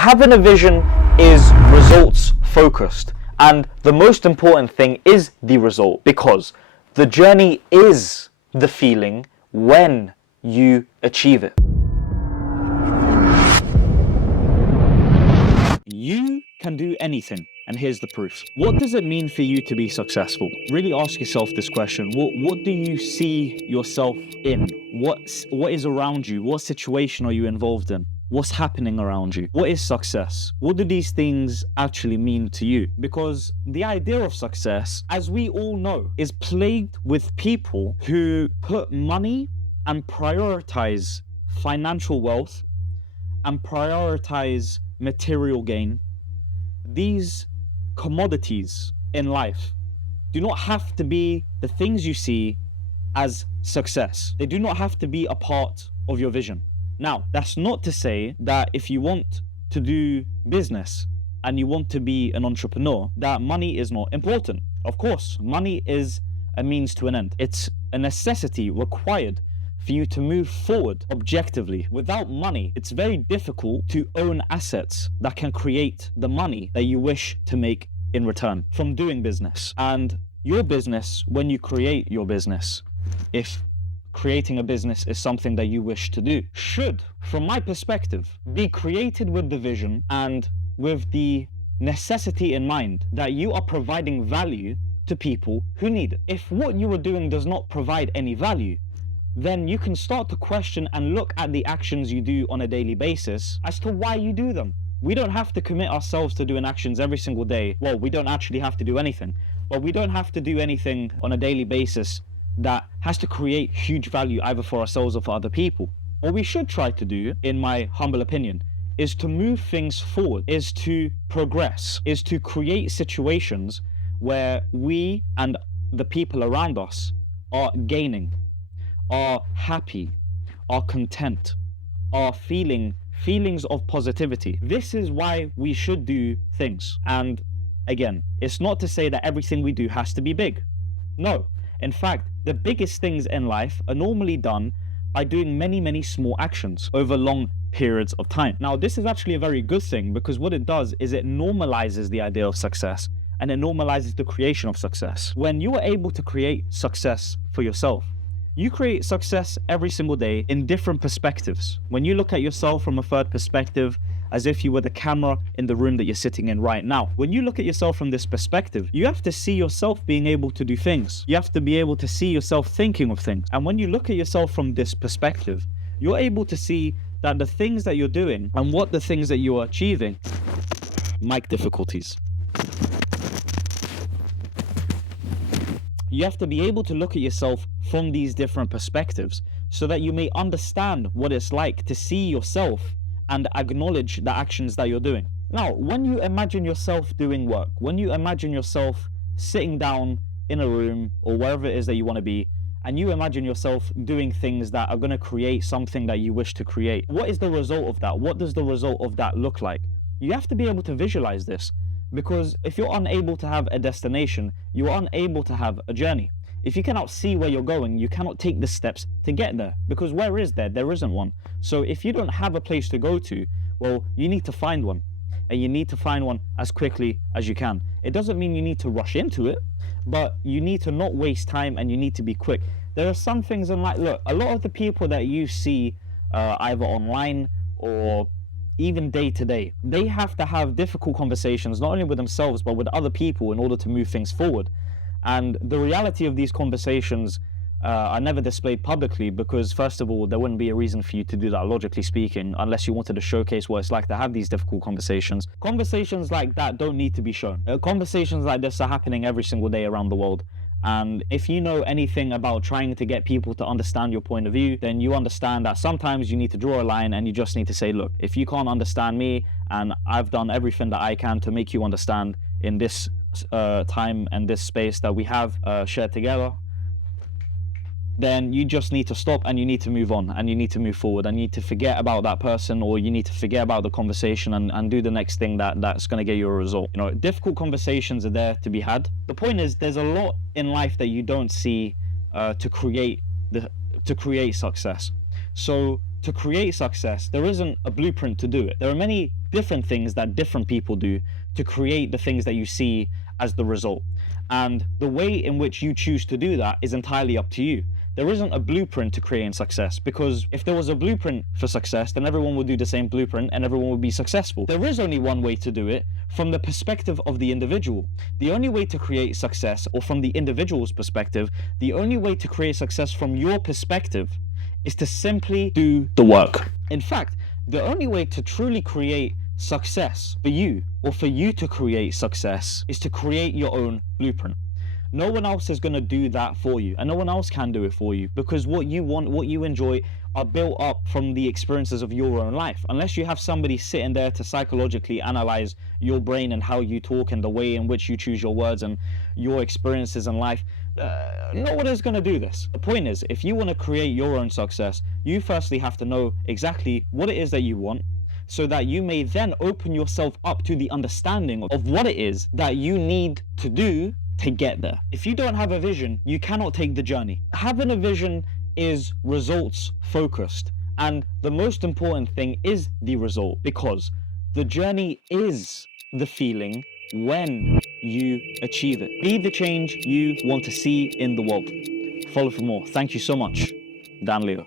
having a vision is results focused, and the most important thing is the result, because the journey is the feeling when you achieve it. You can do anything, and here's the proof. What does it mean for you to be successful? Really ask yourself this question. What do you see yourself in? What is around you? What situation are you involved in? What's happening around you? What is success? What do these things actually mean to you? Because the idea of success, as we all know, is plagued with people who put money and prioritize financial wealth and prioritize material gain. These commodities in life do not have to be the things you see as success. They do not have to be a part of your vision. Now, that's not to say that if you want to do business and you want to be an entrepreneur, that money is not important. Of course, money is a means to an end. It's a necessity required for you to move forward objectively. Without money, it's very difficult to own assets that can create the money that you wish to make in return from doing business. And your business, when you create your business, if creating a business is something that you wish to do, should, from my perspective, be created with the vision and with the necessity in mind that you are providing value to people who need it. If what you are doing does not provide any value, then you can start to question and look at the actions you do on a daily basis as to why you do them. We don't have to commit ourselves to doing actions every single day. Well, we don't actually have to do anything, but we don't have to do anything on a daily basis that has to create huge value either for ourselves or for other people. What we should try to do, in my humble opinion, is to move things forward, is to progress, is to create situations where we and the people around us are gaining, are happy, are content, are feeling feelings of positivity. This is why we should do things. And again, it's not to say that everything we do has to be big. No. In fact, the biggest things in life are normally done by doing many, many small actions over long periods of time. Now, this is actually a very good thing, because what it does is it normalizes the idea of success, and it normalizes the creation of success. When you are able to create success for yourself, you create success every single day in different perspectives. When you look at yourself from a third perspective, as if you were the camera in the room that you're sitting in right now. When you look at yourself from this perspective, you have to see yourself being able to do things. You have to be able to see yourself thinking of things. And when you look at yourself from this perspective, you're able to see that the things that you're doing and what the things that you are achieving, mic difficulties. You have to be able to look at yourself from these different perspectives so that you may understand what it's like to see yourself and acknowledge the actions that you're doing. Now, when you imagine yourself doing work, when you imagine yourself sitting down in a room or wherever it is that you want to be, and you imagine yourself doing things that are going to create something that you wish to create, what is the result of that? What does the result of that look like? You have to be able to visualize this, because if you're unable to have a destination, you are unable to have a journey. If you cannot see where you're going, you cannot take the steps to get there, because where is there? There isn't one. So if you don't have a place to go to, well, you need to find one, and you need to find one as quickly as you can. It doesn't mean you need to rush into it, but you need to not waste time, and you need to be quick. There are some things in life, look, a lot of the people that you see either online or even day to day, they have to have difficult conversations, not only with themselves, but with other people in order to move things forward. And the reality of these conversations are never displayed publicly, because first of all, there wouldn't be a reason for you to do that, logically speaking, unless you wanted to showcase what it's like to have these difficult conversations. Conversations like that don't need to be shown. Conversations like this are happening every single day around the world. And if you know anything about trying to get people to understand your point of view, then you understand that sometimes you need to draw a line, and you just need to say, look, if you can't understand me, and I've done everything that I can to make you understand in this time and this space that we have shared together, then you just need to stop, and you need to move on, and you need to move forward, and you need to forget about that person, or you need to forget about the conversation and do the next thing that's going to get you a result. You know, difficult conversations are there to be had. The point is, there's a lot in life that you don't see to create success. So to create success, there isn't a blueprint to do it. There are many different things that different people do to create the things that you see as the result. And the way in which you choose to do that is entirely up to you. There isn't a blueprint to creating success, because if there was a blueprint for success, then everyone would do the same blueprint and everyone would be successful. There is only one way to do it from the perspective of the individual. The only way to create success, or from the individual's perspective, the only way to create success from your perspective is to simply do the work. In fact, the only way to truly create success for you, or for you to create success, is to create your own blueprint. No one else is going to do that for you, and no one else can do it for you, because what you want, what you enjoy, are built up from the experiences of your own life. Unless you have somebody sitting there to psychologically analyze your brain and how you talk and the way in which you choose your words and your experiences in life, no one is going to do this. The point is, if you want to create your own success, you firstly have to know exactly what it is that you want, so that you may then open yourself up to the understanding of what it is that you need to do to get there. If you don't have a vision, you cannot take the journey. Having a vision is results focused, and the most important thing is the result, because the journey is the feeling when you achieve it. Be the change you want to see in the world. Follow for more. Thank you so much. Dan Leo.